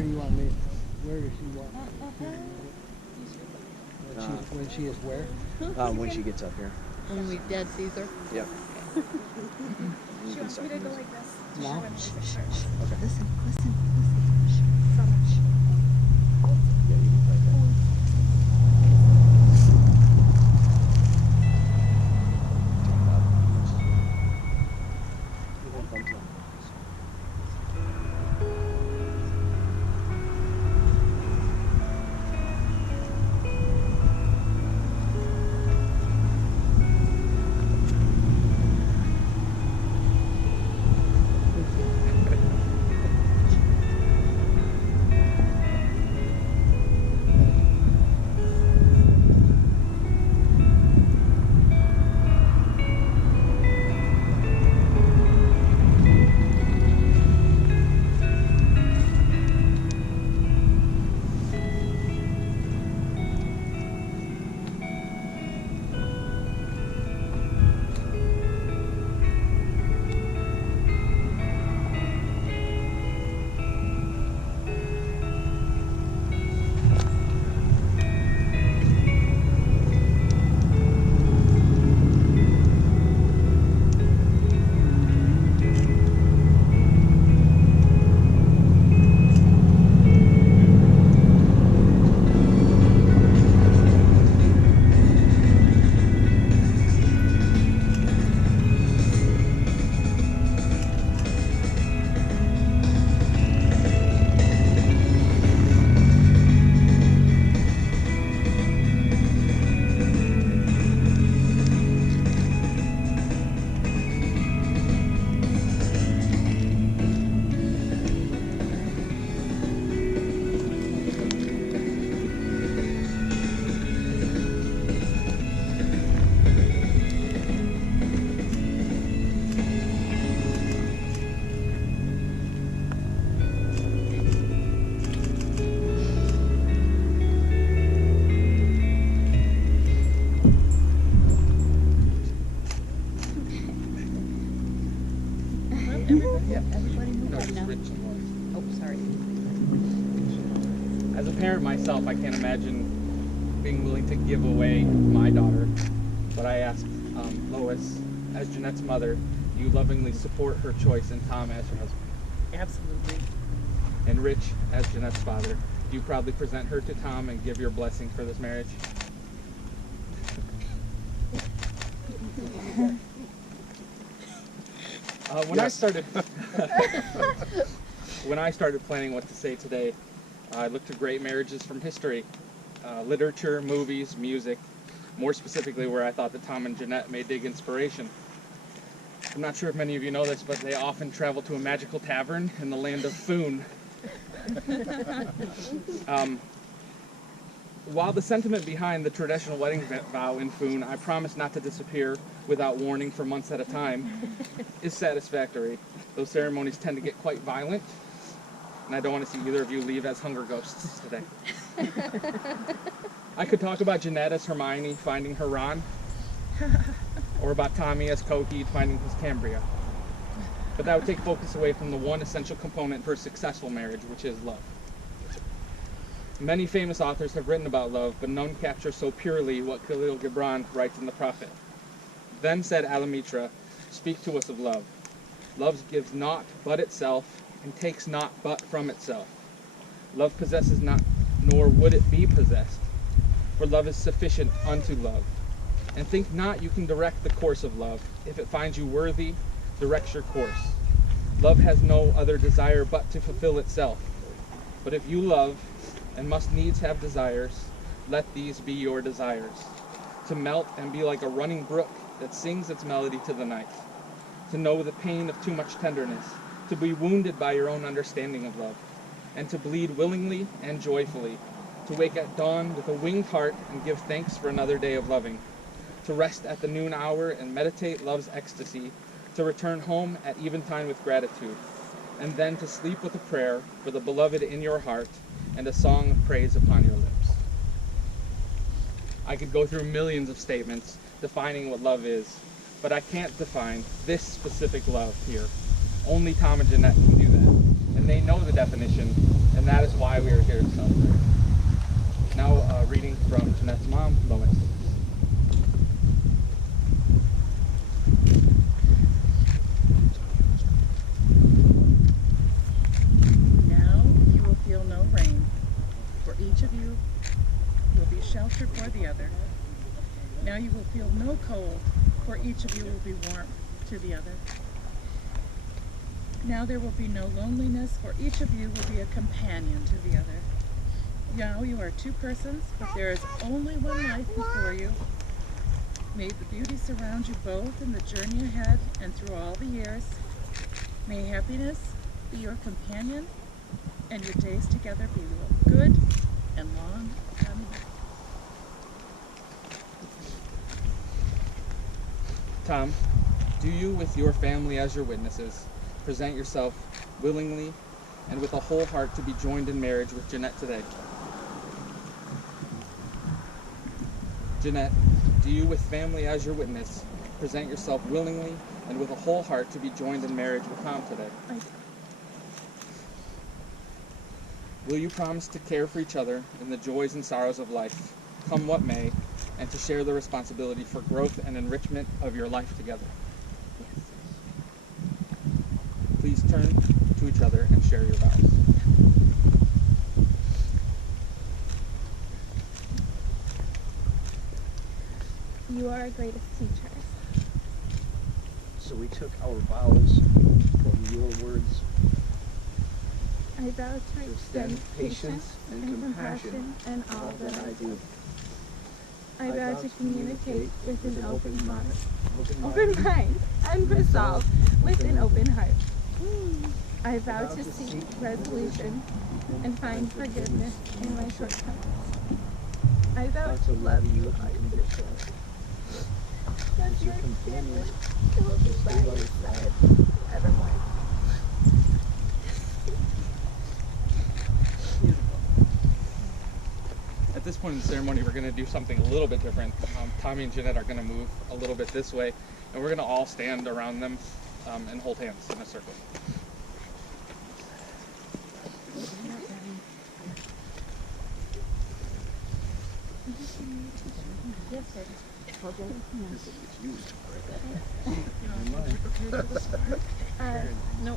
where do you want me? Where does she want? When she is where? When she gets up here. When Dad sees her. Yep. She wants me to go like this. No. Okay. Listen. So much. Yeah, you can play that. Thumbs up. Everybody move on now. Oh, sorry. As a parent myself, I can't imagine being willing to give away my daughter. But I ask Lois, as Jeanette's mother, do you lovingly support her choice in Tom as her husband? Absolutely. And Rich, as Jeanette's father, do you proudly present her to Tom and give your blessing for this marriage? When I started planning what to say today, I looked to great marriages from history, literature, movies, music, more specifically where I thought that Tom and Jeanette may dig inspiration. I'm not sure if many of you know this, but they often travel to a magical tavern in the land of Foon. While the sentiment behind the traditional wedding vow in Foon, I promise not to disappear without warning for months at a time, is satisfactory. Those ceremonies tend to get quite violent, and I don't want to see either of you leave as hunger ghosts today. I could talk about Jeanette as Hermione finding her Ron, or about Tommy as Coheed finding his Cambria. But that would take focus away from the one essential component for a successful marriage, which is love. Many famous authors have written about love, but none capture so purely what Khalil Gibran writes in The Prophet. Then said Alamitra, speak to us of love. Love gives naught but itself, and takes naught but from itself. Love possesses not, nor would it be possessed, for love is sufficient unto love. And think not you can direct the course of love. If it finds you worthy, directs your course. Love has no other desire but to fulfill itself. But if you love, and must needs have desires, let these be your desires. To melt and be like a running brook that sings its melody to the night. To know the pain of too much tenderness. To be wounded by your own understanding of love. And to bleed willingly and joyfully. To wake at dawn with a winged heart and give thanks for another day of loving. To rest at the noon hour and meditate love's ecstasy. To return home at eventide with gratitude. And then to sleep with a prayer for the beloved in your heart and a song of praise upon your lips. I could go through millions of statements defining what love is, but I can't define this specific love here. Only Tom and Jeanette can do that, and they know the definition, and that is why we are here to celebrate. Now, reading from Jeanette's mom, Lois. Now you will feel no rain, for each of you will be sheltered for the other. Now you will feel no cold, for each of you will be warm to the other. Now there will be no loneliness, for each of you will be a companion to the other. Now you are two persons, but there is only one life before you. May the beauty surround you both in the journey ahead and through all the years. May happiness be your companion, and your days together be good and long and Tom, do you, with your family as your witnesses, present yourself willingly and with a whole heart to be joined in marriage with Jeanette today? Jeanette, do you, with family as your witness, present yourself willingly and with a whole heart to be joined in marriage with Tom today? Will you promise to care for each other in the joys and sorrows of life, come what may, and to share the responsibility for growth and enrichment of your life together? Yes. Please turn to each other and share your vows. You are our greatest teachers. So we took our vows from your words I vow to extend patience and compassion in all that I do. I vow vow to communicate with an open heart, open open mind, and resolve with an open heart. I vow to seek resolution and find forgiveness in my shortcomings. I vow to love you unconditionally. As your companion, I will be by your side evermore. At this point in the ceremony, we're going to do something a little bit different. Tommy and Jeanette are going to move a little bit this way, and we're going to all stand around them and hold hands in a circle. Yes, sir. No.